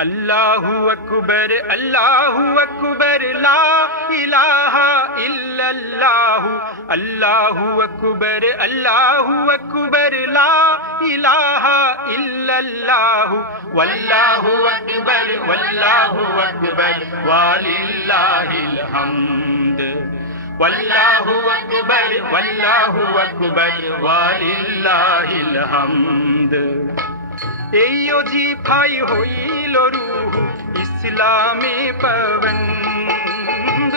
अल्लाहु अकबर ला इलाहा इल्लल्लाह अल्लाहु अकबर ला इलाहा इल्लल्लाह वल्लाहु अकबर वलिल्लाहिल हम्द वल्लाहु अकबर वलिल्लाहिल हम्द। एयो जी भाई होइल रूह इस्लामे पवंद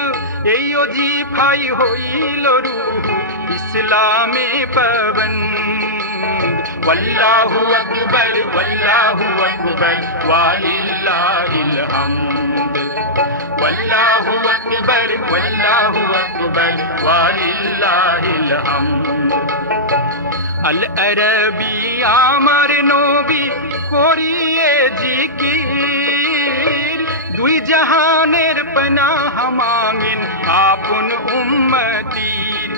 एयो जी भाई होइल रूह इस्लामे पवंद वल्लाहु अकबर वलिल्लाहिल हम्द वल्लाहु अकबर वलिल्लाहिल हम्द। अल अरबी आमार नबी करिए जिकिर दुई जहानेर पनाह मांगिन आपुन उम्मतीर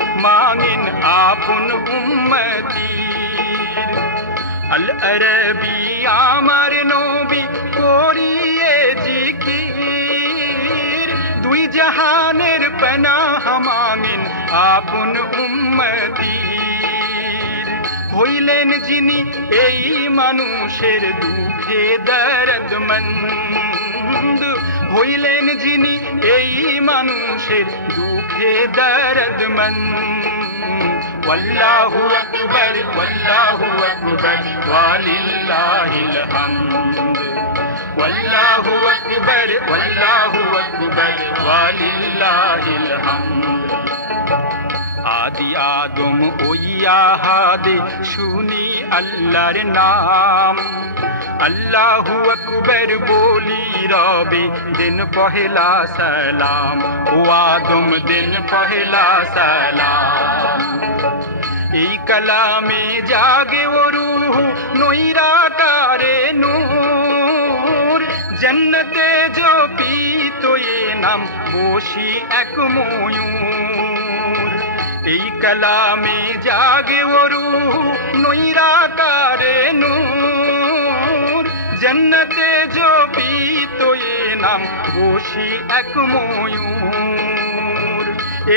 अल अरबी आमार नबी करिए जिकिर दुई जहानेर पनाह मांगिन आपुन उम्मतीर হইলেন যিনি এই মানুষের দুঃখে দরদমন্দ হইলেন যিনি এই মানুষের দুঃখে দরদমন্দ ওয়াল্লাহু আকবার ওয়ালিল্লাহিল হামদ ওয়াল্লাহু আকবার ওয়ালিল্লাহিল হামদ। आदि आदम ओइया हादे सुनी अल्लाहर नाम अल्लाहु अकबर बोली रबे दिन पहला सलाम ओ आदम दिन पहला सलाम। এই কালামে জাগে ও রূহ নৈরাকারে নূর জন্নতে জপি তো এ নাম বসি এক ময়ূর। এই কালামে জাগে ও রূহ নৈরাকারে নূর জন্নতে জপি তো এ নাম বসি এক ময়ূর।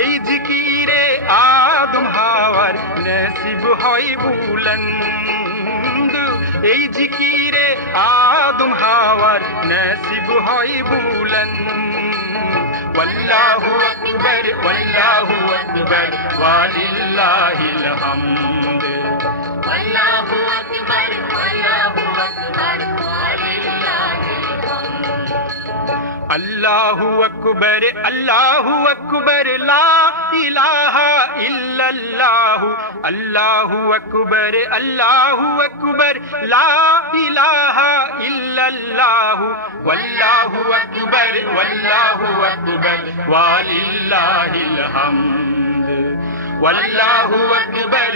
এই জিকিরে আদম হাওয়ার নসিব হয় বুলন্দ এই জিকিরে আদম হাওয়ার নসিব হয় বুলন্দ वल्लाहु अकबर वलिल्लाहिल हम्द वल्लाहु अकबर वलिल्लाहिल हम्द। अल्लाहु अकबर ला इलाहा इल्लल्लाह अल्लाहु अकबर ला इलाहा इल्लल्लाह वल्लाहु अकबर वलिल्लाहिल हम्द वल्लाहु अकबर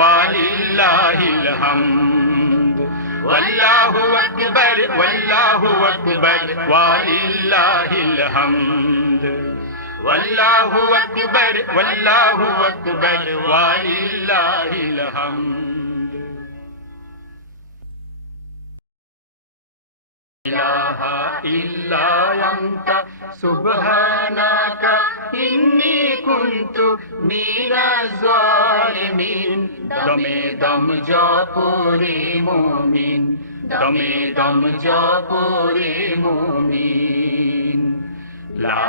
वलिल्लाहिल हम्द वल्लाहु अकबर वलिल्लाहिल हम्द वल्लाहु अकबर वलिल्लाहिल हम्द। इलाहा इल्ला अंता सुब्हानाका इन्नी कुन्तु मिनाज जालिमीन। दमे दम जपो रे मोमिन दमे दम जपो रे मोमिन। ला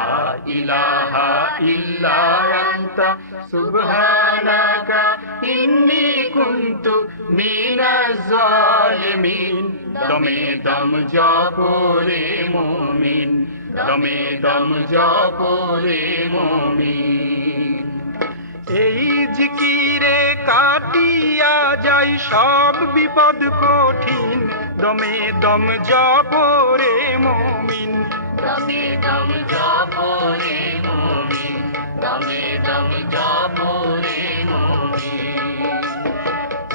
इलाहा इल्ला अंता सुब्हानाका इन्नी कुन्तु मिनाज जालिमीन। दमे दम जपो रे मोमिन दमे दम जपो रे मोमिन। এই জিকিরে কাটিয়া যায় সব বিপদ কঠিন দমে দম জপো রে মুমিন দমে দম জপো রে মুমিন দমে দম জপো রে মুমিন।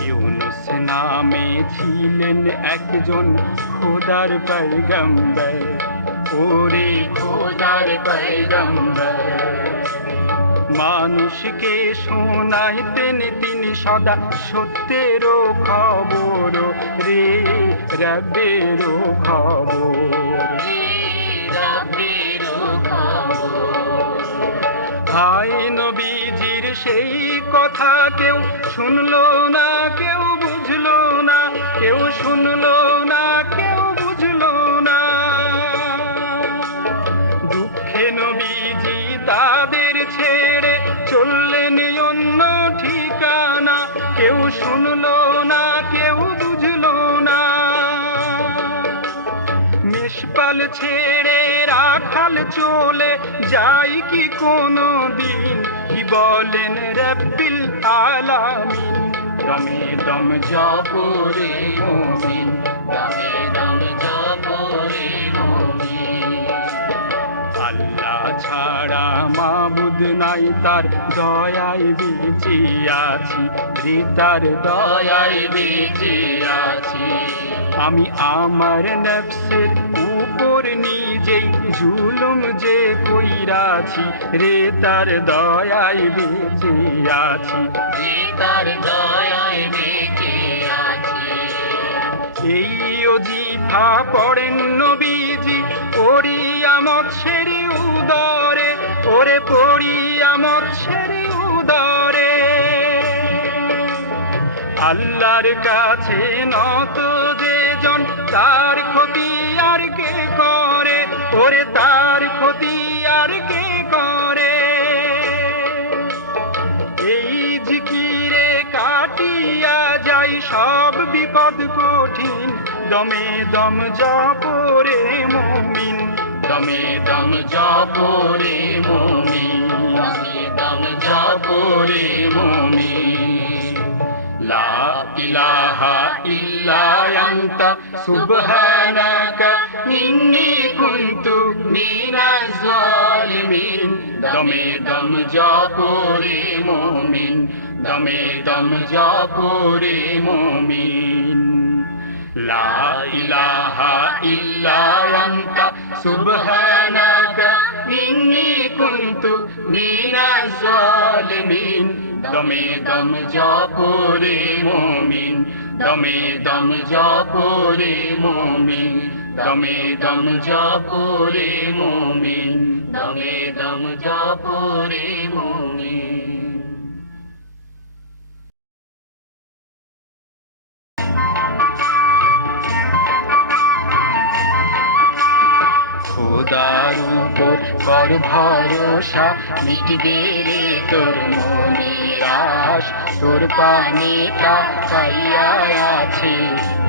ইউনুস নামে ছিলেন একজন খোদার পয়গম্বর ওরে খোদার পয়গম্বর। মানুষকে শোনাইতেন তিনি সদা সত্যের খবর রে রব্বেরও খবর, হায় নবীজির সেই কথা কেউ শুনলো না, কেউ বুঝলো না, কেউ শুনলো না, কেউ বুঝলো না। দুঃখে নবীজি তাদের ছেড়ে চললেন অন্য ঠিকানা, কেউ শুনলো না, কেউ বুঝলো না। মেষপাল ছেড়ে রাখাল চলে যাই কি কোনো দিন, কি বলেন রব্বিল আলামিন। দমে দম জপরে মুমিন, দমে দম জপরে মুমিন। আল্লাহ ছাড়া মাবুদ নাই, তার দয়ায় বেঁচে আছি রে, তার দয়ায় বেঁচে আছি। আমি আমার নফসের উপর নিজেই জুলুম যে কইরাছি রে, তার দয়ায় বেঁচে আছি, রে তার দয়ায় বেঁচে আছি। এই ওজিফা পড়েন নবীজি পড়িয়া মৎস্যের উদরে, ওরে পড়িয়া মৎস্যের উদরে। আল্লাহর কাছে নত যে জন, তার ক্ষতি আর কে করে, ওরে তার ক্ষতি আর কে করে। এই জিকিরে কাটিয়া যাই সব বিপদ কঠিন, দমে দম জপরে মুমিন, দমে দম জপরে মুমিন, দমে দম জপরে মুমিন। লা ইলাহা ইল্লা আনতা সুবহানাকা ইন্নী কুনতু মিনাজ জালিমিন। দমে দম জপরে মুমিন, দমে দম জপরে মুমিন। লা ইলাহা ইল্লা আনতা সুবহানাকা ইন্নী কুনতু মিনাজ জালিমিন। দমে দম জপরে মুমিন, দমে দম জপরে মুমিন, দমে দম জপরে মুমিন, দমে দম জপরে মুমিন। খোদার উপর কর ভরসা, মিটবে রে তোর মনের আশ। তোর পানে তাকাইয়া আছে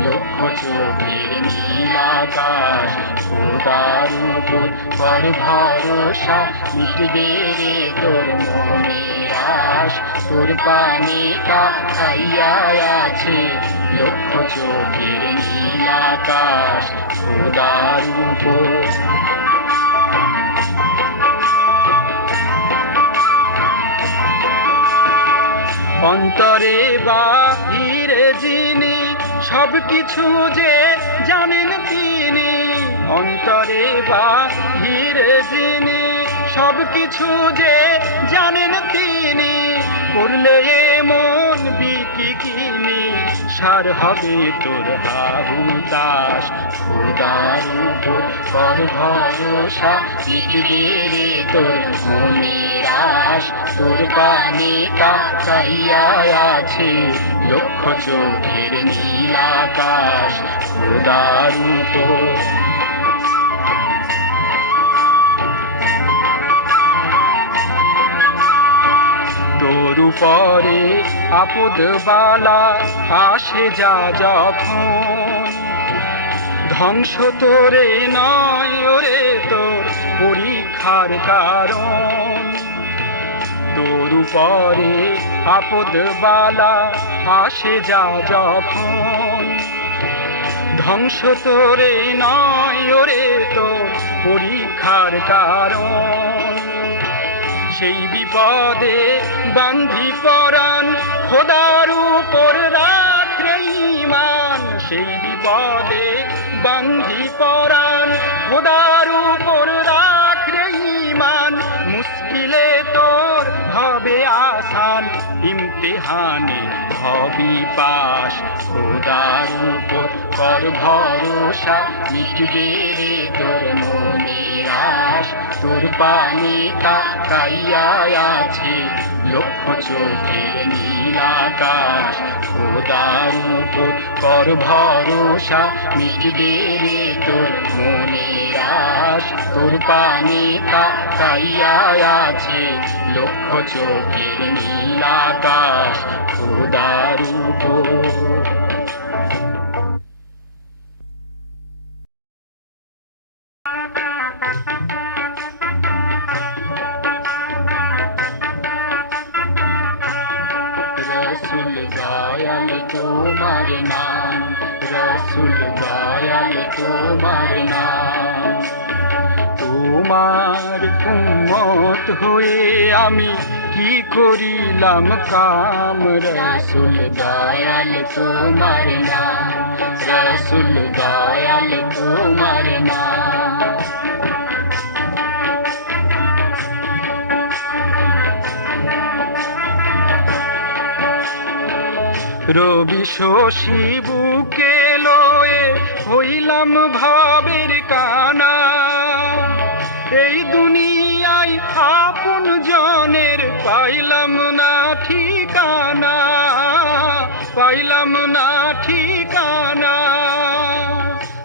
লক্ষ চোখের নীল আকাশ। খোদার উপর কর ভরসা, মিটবে রে তোর মনের আশ। তোর পানে তাকাইয়া আছে লক্ষ চোখের নীল আকাশ। খোদার উপর অন্তরে বাহিরে যিনি সবকিছু যে জানেন তিনি, অন্তরে বাহিরে যিনি সবকিছু যে জানেন তিনি। করলে এমন বিকিনি সার হবে তোর হাহুতাস। খোদার উপর কর ভরসা, মিটবে রে তোর মনের আশ। তোর পানে তাকাইয়া আছে লক্ষ চোখের নীল আকাশ। খোদার উপর তোর উপরে আপদ বালা আসে যা যখন, ধ্বংস তোরে নয় ওরে তোর পরীক্ষার কারণ। তোর উপরে আপদ বালা আসে যা যখন, ধ্বংস তোরে নয় ওরে তোর পরীক্ষার কারণ। সেই বিপদে বান্ধি পরাণ খোদার উপর রাখ রে ঈমান। সেই বিপদে বান্ধি পরাণ খোদার উপর রাখ রে ঈমান। মুশকিলে তোর হবে আসান, ইমতিহানে হবি পাস। খোদার উপর কর ভরসা মিটবে রে তোর মনের আশ তোর পানে তাকাইয়া আছে লক্ষ চোখের নীল আকাশ খোদার উপর কর ভরসা মিটবে রে তোর মনের আশ তোর পানে তাকাইয়া আছে লক্ষ চোখের নীল আকাশ খোদার উপর রসুল দয়াল তোমার নাম রসুল দয়াল তোমার নাম তোমার উম্মত হয়ে আমি কি করিলাম কাম রসুল দয়াল তোমার নাম রসুল দয়াল তোমার নাম রবি শশী বুকে লয়ে হইলাম ভাবের কানা এই দুনিয়ায় আপন জনের পাইলাম না ঠিকানা পাইলাম না ঠিকানা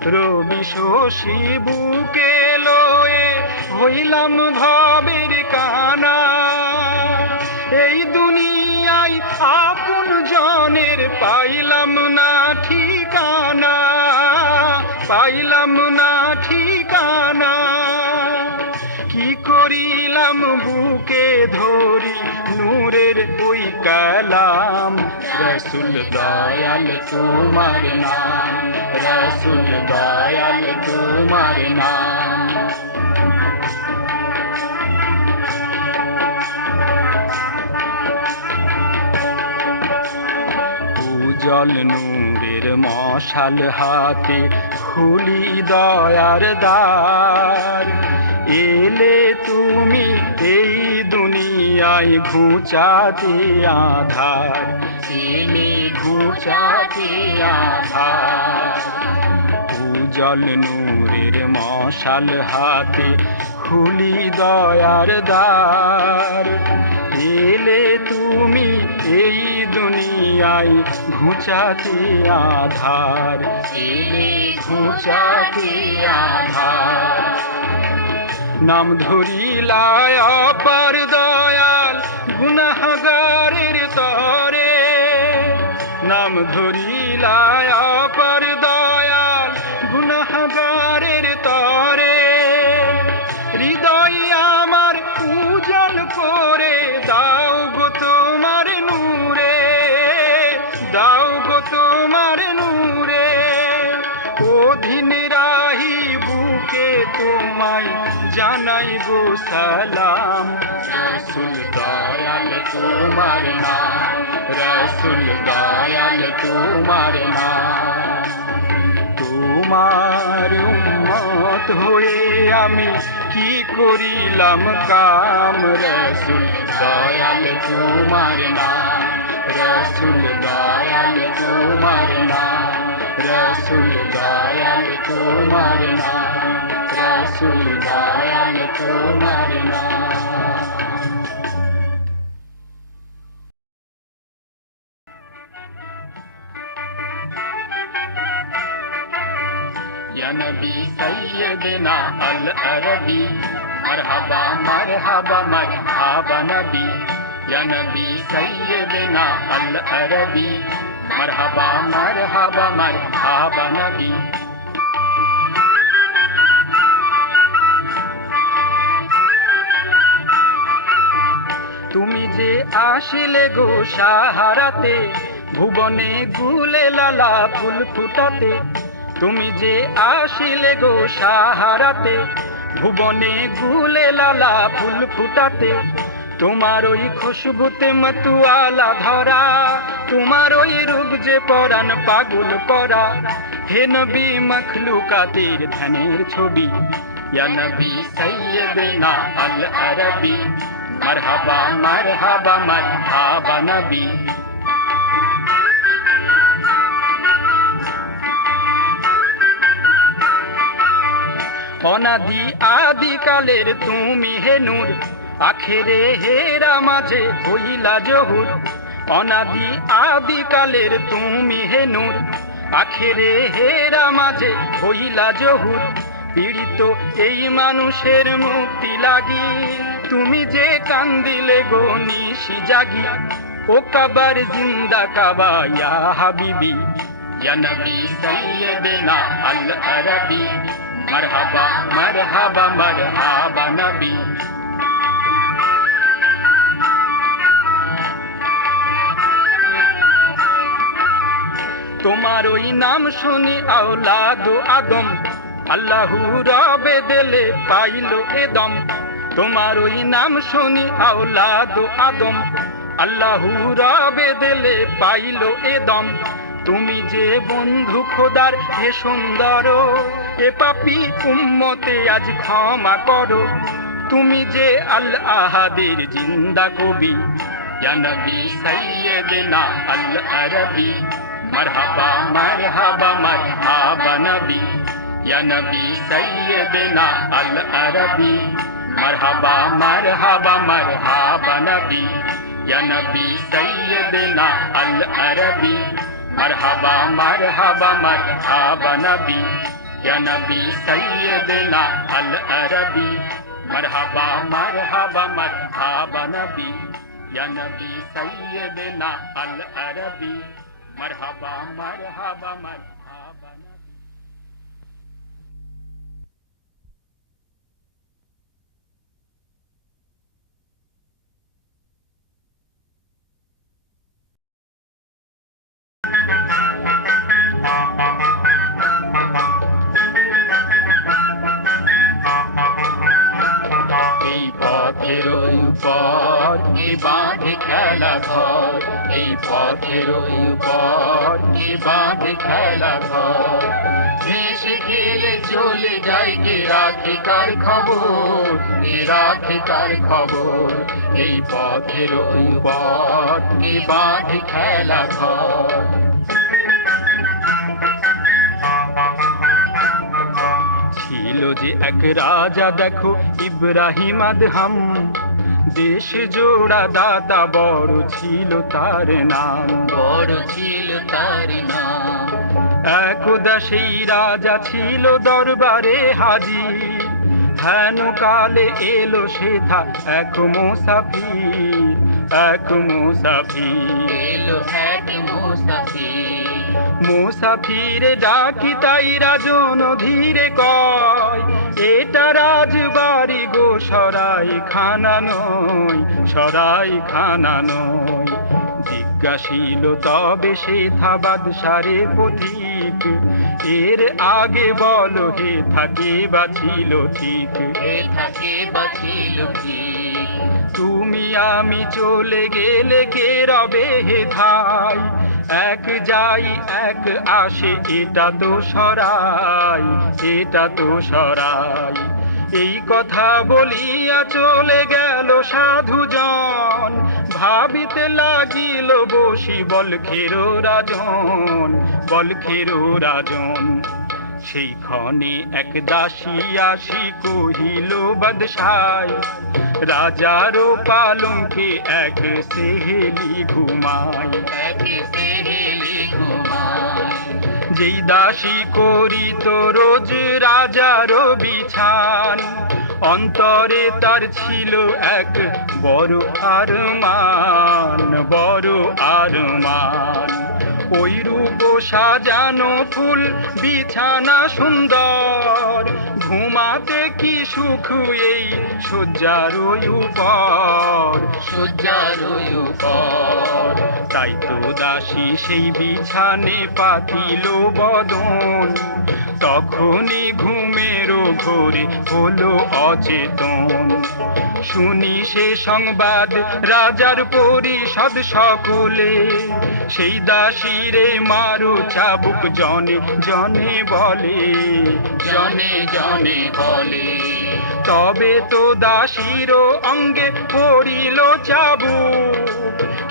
রবি শশী বুকে লয়ে হইলাম ভাবের কানা এই দুনিয়ায় আপন জনের পাইলাম না ঠিকানা পাইলাম না ঠিকানা কি করিলাম বুকে ধরি নূরের ওই কালাম রসুল দয়াল তোমার নাম রসুল দয়াল তোমার নাম উজ্জ্বল নূরের মশাল হাতে খুলি দয়ার দ্বার এলে তুমি এই দুনিয়ায় ঘুচাতে আধার এলে ঘুচাতে আধার উজ্জ্বল নূরের মশাল হাতে খুলি দয়ার দ্বার এলে তুমি এই দুনিয়ায় ঘুচাতে আধার এলে ঘুচাতে আধার নাম ধরিলায় অপার দয়াল গুনাহগারের তরে নাম ধরিলায় অপার দয়াল গুনাহগারের তরে হৃদয় আমার উজ্জ্বল করে দাও গো তোমার নূরে দাও গো তোমার নূরে অধীন রাহি বুকে তোমায় জানাই গো সালাম রসুল দয়াল তোমার নাম রসুল দয়াল তোমার নাম তোমার উম্মত হয়ে আমি কি করিলাম কাম রসুল দয়াল তোমার নাম রসুল দয়াল তোমার নাম রসুল দয়াল তোমার নাম রসুল দয়াল তোমার নাম या नबी सैयदना अल अरबी मरहबा मरहबा मरहबा नबी या नबी सैयदना अल अरबी मरहबा मरहबा मरहबा नबी তুমি যে আসিলে গো সাহারাতে ভুবনে গুলে লালা ফুল ফুটাতে তুমি যে আসিলে গো সাহারাতে ভুবনে গুলে লালা ফুল ফুটাতে তোমার ওই খুশবুতে মতুয়ালা ধরা তোমার ওই রূপ যে পরাণ পাগল করা হে নবী মখলুকাতের ধ্যানের ছবি ইয়া নবী সৈয়দনা আল আরবি मरहबा मरहबा मरहबा नबी অনাদি আদিকালের তুমি হে নূর, আখেরে হেরা মাঝে হইলা জহুর। অনাদি আদিকালের তুমি হে নূর, আখেরে হেরা মাঝে হইলা জহুর। পীড়িত এই মানুষের মুক্তি লাগি তুমি যে কান্দিলে গো নিশি জাগি। ও কাবার জিন্দা কাবা ইয়া হাবিবি, ইয়া নবী সাইয়্যিদনা আল আরবি, মারহাবা মারহাবা মারহাবা নবী। তোমার ওই নাম শুনি আওলাদ আদম, আল্লাহু রবে দিলে পাইল এদম। তোমার ওই নাম শুনি আওলাদ আদম, আল্লাহু রবে দিলে পাইল এদম। তুমি যে বন্ধু খোদার হে সুন্দর, এ পাপী উম্মতে আজ ক্ষমা করো। তুমি যে আল আহাদের জিন্দা কবি, ইয়া নবী সাইয়্যিদনা আল আরবি, মারহাবা মারহাবা মারহাবা নবী। ইয়া নবী সাইয়্যিদনা আল আরবি, মারহাবা মারহাবা মারহাবা নবী। ইয়া নবী সাইয়্যিদনা আল আরবি, মারহাবা মারহাবা মারহাবা নবী। ইয়া নবী সাইয়্যিদনা আল আরবি, মারহাবা মারহাবা মারহাবা নবী। ইয়া নবী সাইয়্যিদনা আল আরবি, মারহাবা মারহাবা মারহাবা নবী। এই পথের উপর এ বাঁধে খেলা ঘর, এই পথের উপর এ বাঁধে খেলা ঘর। ভেসে গেলে চলে যায় কে রাখে কার খবর, কে রাখে কার খবর। এই পথের উপর এ বাঁধে খেলা ঘর। ছিল যে এক রাজা দেখো ইব্রাহিম আদহাম, দেশ জোড়া দাতা বড় ছিল তার নাম, বড় ছিল তার নাম। একদা সেই রাজা ছিল দরবারে হাজির, হেন কালে এলো সেথা এক মুসাফির, এক মুসাফির। এলো এক মুসাফির, মুসাফিরে ডাকি তাই রাজন ধীরে কয়, এটা রাজবাড়ি গো সরাই খানা নয়, সরাই খানা নয়। জিজ্ঞাসিল তবে সেথা বাদশারে পথিক, এর আগে বলো হে থাকে বাছিল ঠিক, এ থাকে বাঁচিল ঠিক। তুমি আমি চলে গেলে কে রবে হে ধাই, এক যাই এক আসে এটা তো সরাই, এটা তো সরাই। এই কথা বলিয়া চলে গেল সাধুজন, ভাবিতে লাগিল বসি বলখেরো রাজন, বলখেরো রাজন। সেই ক্ষণে এক দাসী আসি কহিল বাদশাই, রাজারও পালঙ্কে এক সেহেলি ঘুমায়, এক সেহেলি ঘুমায়। যেই দাসী করিত রোজ রাজারও বিছান, অন্তরে তার ছিল এক বড় আরমান, বড় আরমান। ওই রূপ সাজানো ফুল বিছানা সুন্দর, ঘুমাতে কি সুখ এই শয্যার উপর, শয্যার উপর। তাই তো দাসী সেই বিছানে পাতিল বদন, তখনই ঘুমের ঘোরে হলো অচেতন। শুনি সে সংবাদ রাজার পরিষদ সকলে, সেই দাসীরে মারো চাবুক জনে জনে বলে, জনে জনে বলে। তবে তো দাসীরও অঙ্গে পড়িল চাবুক,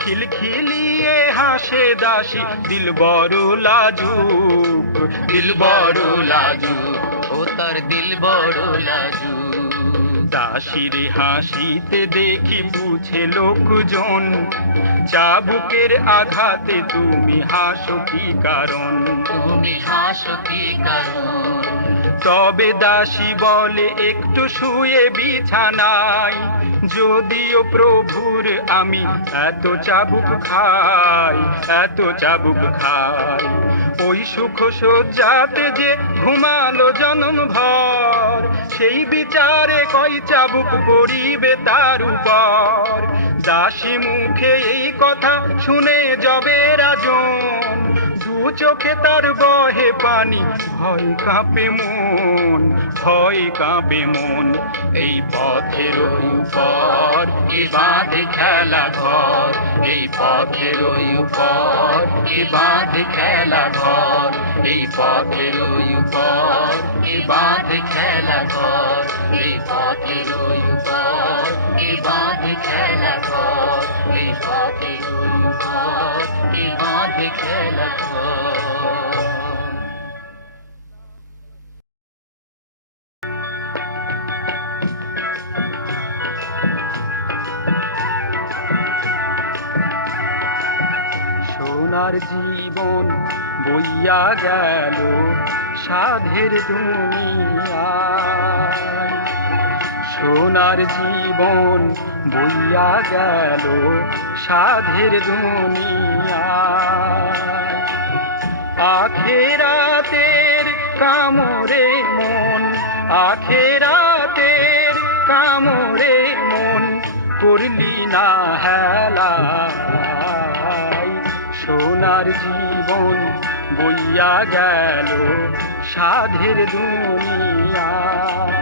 খিলখিলিয়ে হাসে দাসী দিল বড় লাজুক, দিল বড় লাজুক। ও তোর দিল বড় লাজু। দাসীর হাসিতে দেখি বুঝে লোকজন, চাবুকের আঘাতে তুমি হাসো কি কারণ? তুমি হাসো কি কারণ? তবে দাসী বলে একটু শুয়ে বিছানায়, যদিও প্রভুর আমি এত চাবুক খাই, এত চাবুক খাই। ওই সুখ সজ্জাতে যে ঘুমালো জনম ভর, সেই বিচারে কয় চাবুক পড়িবে তার উপর। দাসী মুখে এই কথা শুনে যবে রাজন, দু চোখে তার বহে পানি, ভয় কাঁপে মন, ভয় কাঁপে মন। এই পথের উপর কি বাঁধে খেলা ঘর, এই পথের উপর কি বাঁধে খেলা ঘর, এই পথের উপর কি বাঁধে খেলা ঘর, এই পথের উপর কি বাঁধে খেলা ঘর, এই পথের উপর কি বাঁধে খেলা ঘর। সোনার জীবন বইয়া গেল সাধের দুনিয়ায়, সোনার জীবন বইয়া গেল সাধের দুনিয়ায়। আখেরাতের কামড়ে মন, আখেরাতের কামড়ে মন, করলি না হেলা। সোনার জীবন বইয়া গেল সাধের দুনিয়ায়।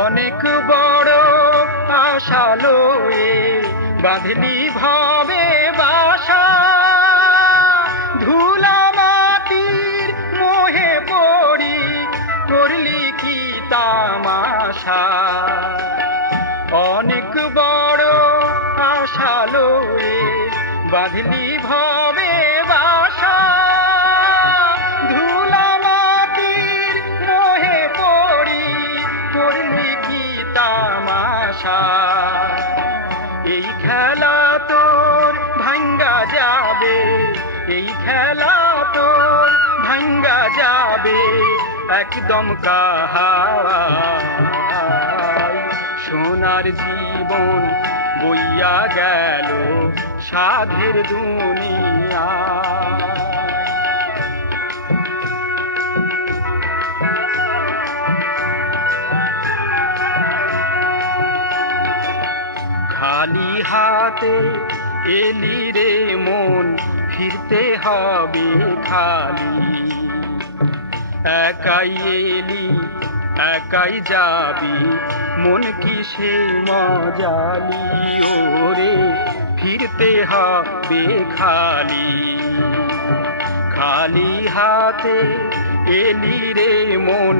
অনেক বড় আশা লয়ে বাঁধলি ভাবে বাসা, ধুলা মাটির মোহে পড়ি করলি কি তামাশা। অনেক বড় আশা লয়ে বাঁধলি ভাবে বাসা, ধুলা মাটির মোহে পড়ি করলি কি তামাশা। এই খেলা তোর ভাঙ্গা যাবে, এই খেলা তোর ভাঙ্গা যাবে একদম কাহাই। সোনার জীবন বইয়া গেল সাধের দুনিয়ায়। খালি হাতে এলি রে মন, ফিরতে হবে খালি। একাই এলি একাই যাবি, মন কি সে মজালি। ওরে ফিরতে হবে খালি, খালি হাতে এলি রে মন,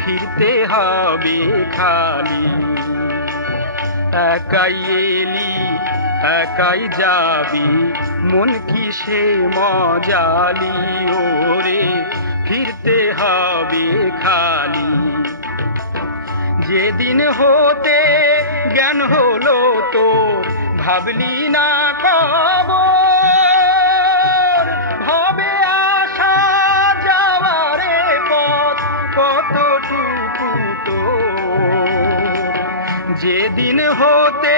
ফিরতে হবে খালি। একাই এলি একাই যাবি, মন কি সে মজালি। ওরে ফিরতে হবে খালি। যেদিন হতে জ্ঞান হলো তোর, ভাবলি না কবর, ভবে আসা যাওয়ারে পথ কতটুকু তোর। যেদিন হতে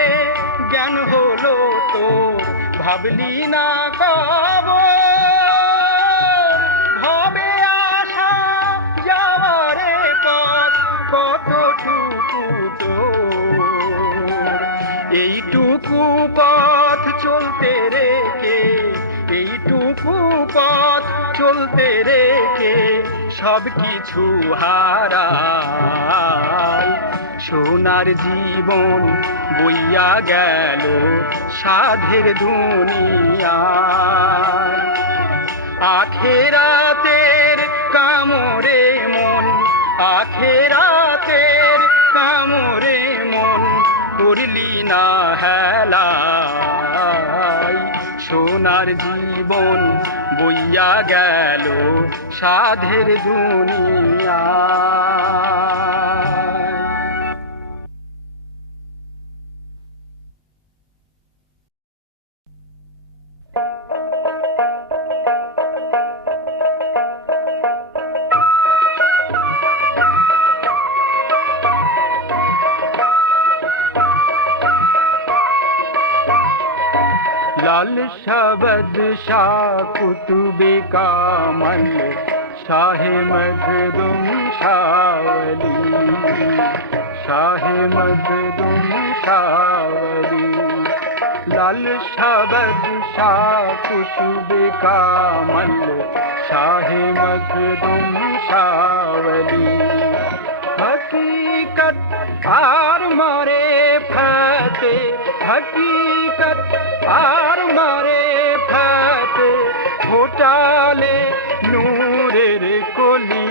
জ্ঞান হলো তোর, ভাবলি না কবর, ভবে আসা যাওয়ারে পথ কতটুকু তোর। এইটুকু পথ চলতে রেখে, এইটুকু পথ চলতে রেখে সব কিছু হারাই। সোনার জীবন বইয়া গেল সাধের দুনিয়ায়। আখেরাতের কামড়ে মন, আখেরাতের কামড়ে মন, করলি না হেলা। আমার জীবন বইয়া গেল সাধের দুনিয়া। लाल शबद शाह कुतुबे कामल शाहे मखदुम शावली, शाहे मखदुम शावली। लाल शबद शाह कुतुबे कामल शाहे मखदुम शावली। हकीकत आर मारे फते, हकीकत আর মারে ফাতে ঘোটালে নূরের কলি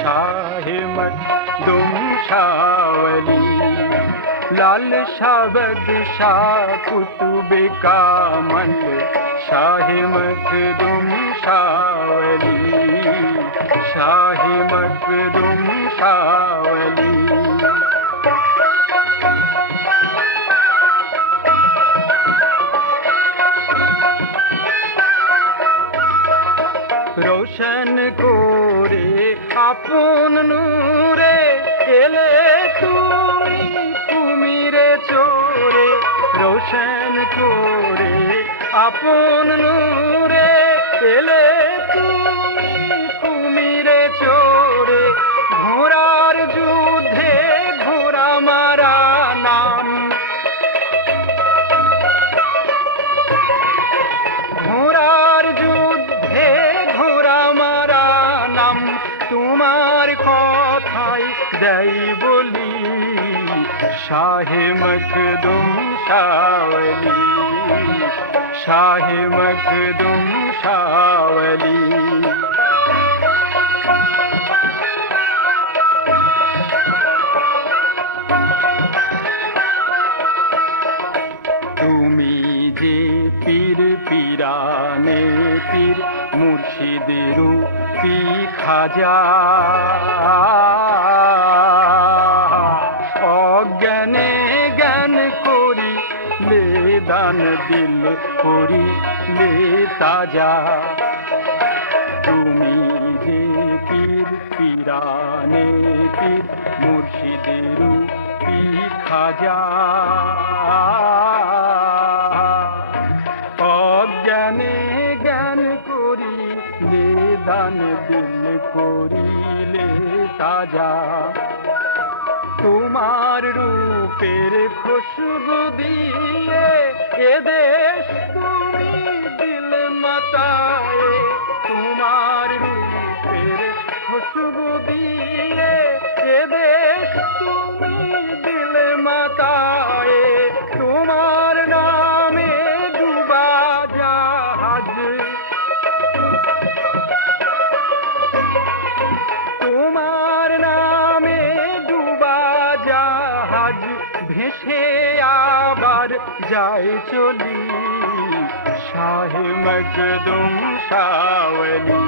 শাহে মখদুম শাওলি। লাল শবদ শাহ কুতুবে কামল শাহে মখদুম শাওলি, শাহে মখদুম শাওলি। रोशन कोरे आपन नूरे एले तुमी कुमिरे चोरे। रोशन कोरे आपन नूरे एले तुमी कुमिरे चोरे। घोड़ार যুদ্ধে ঘোড়া মারা নাম, ঘোড়ার যুদ্ধে ঘোড়া মারা নাম তোমার কথাই দেই বলি শাহে মখদুম শাওলি, শাহে মখদুম শাওলি। তুমি যে পীর পীরানে পীর মুর্শিদের রূপী খাজা, অজ্ঞানে জ্ঞান করিলে দান দিল করিলে তাজা। তুমি যে পীর পীরানে পীর মুর্শিদের রূপী খাজা, অজ্ঞানে জ্ঞান করিলে দান দিল করিলে তাজা। তোমার রূপের খুশবু দিয়ে এদেশ তুমি দিল মাতায়ে। তোমার রূপের খুশবু দিয়ে এদেশ তুমি দিল মাতায়ে। তোমার নামে ডুবা জাহাজ, তোমার নামে ডুবা জাহাজ ভেসে আবার যায় চলি শাহে মখদুম শাওলি।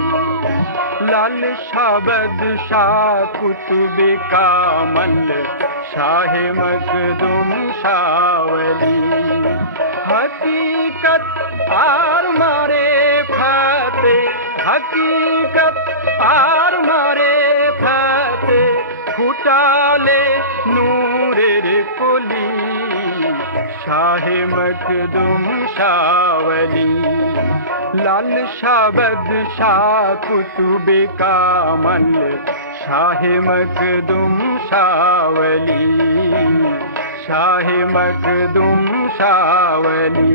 লাল শবদ শাহ কুতুবে কামল শাহে মখদুম শাওলি। हकीकत आर मारे फते, हकीकत आर मारे फते फुटाले नूरेर कली शाहे मखदुम शावली। लाल शबद शाह कुतुबे कामल शाहे मखदुम शावली, शाहे मखदुम शावली।